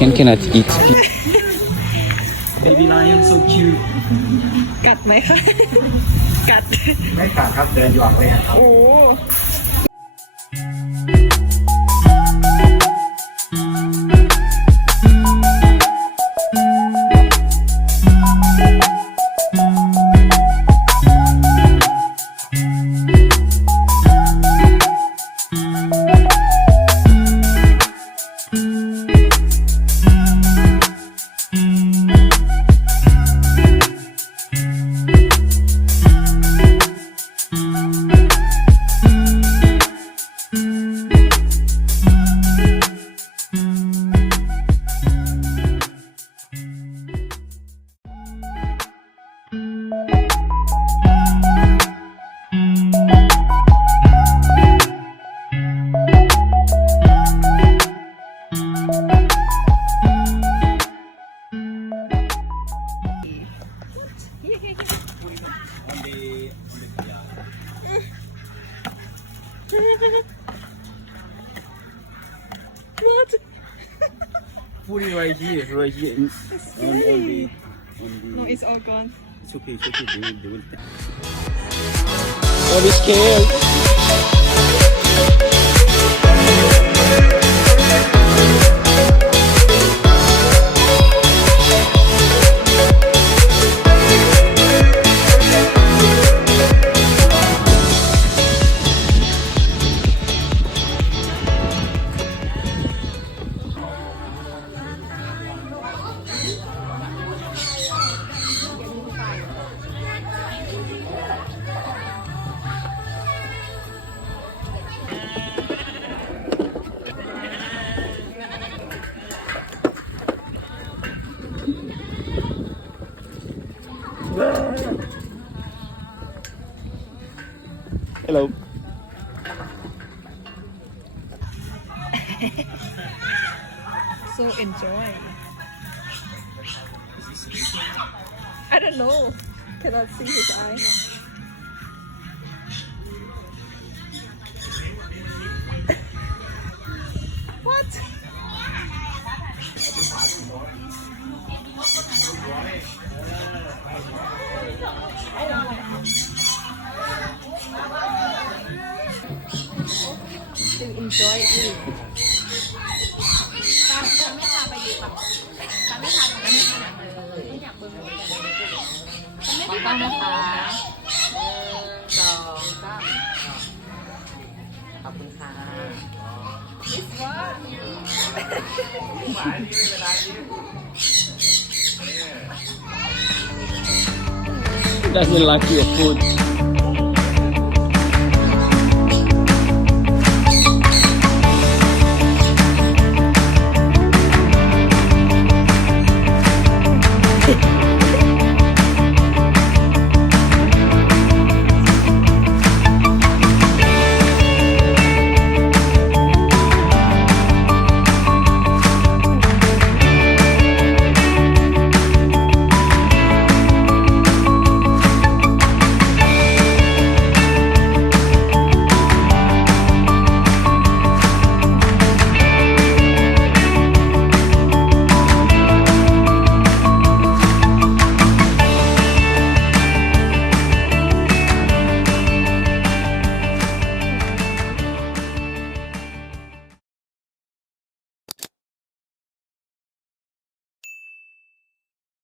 Can cannot eat. Baby lion so cute กัดไหมคะ กัด ไม่กัดครับเดินหยอกเลยครับ โอ้Put it right here, right here. Only. No it's all gone It's okay, it's okay. They will. Don't be scared. Hello. so enjoy I don't know cannot see his eye what still enjoy it ต้องนะคะ1 2 3ขอบคุณค่ะ Doesn't like your food.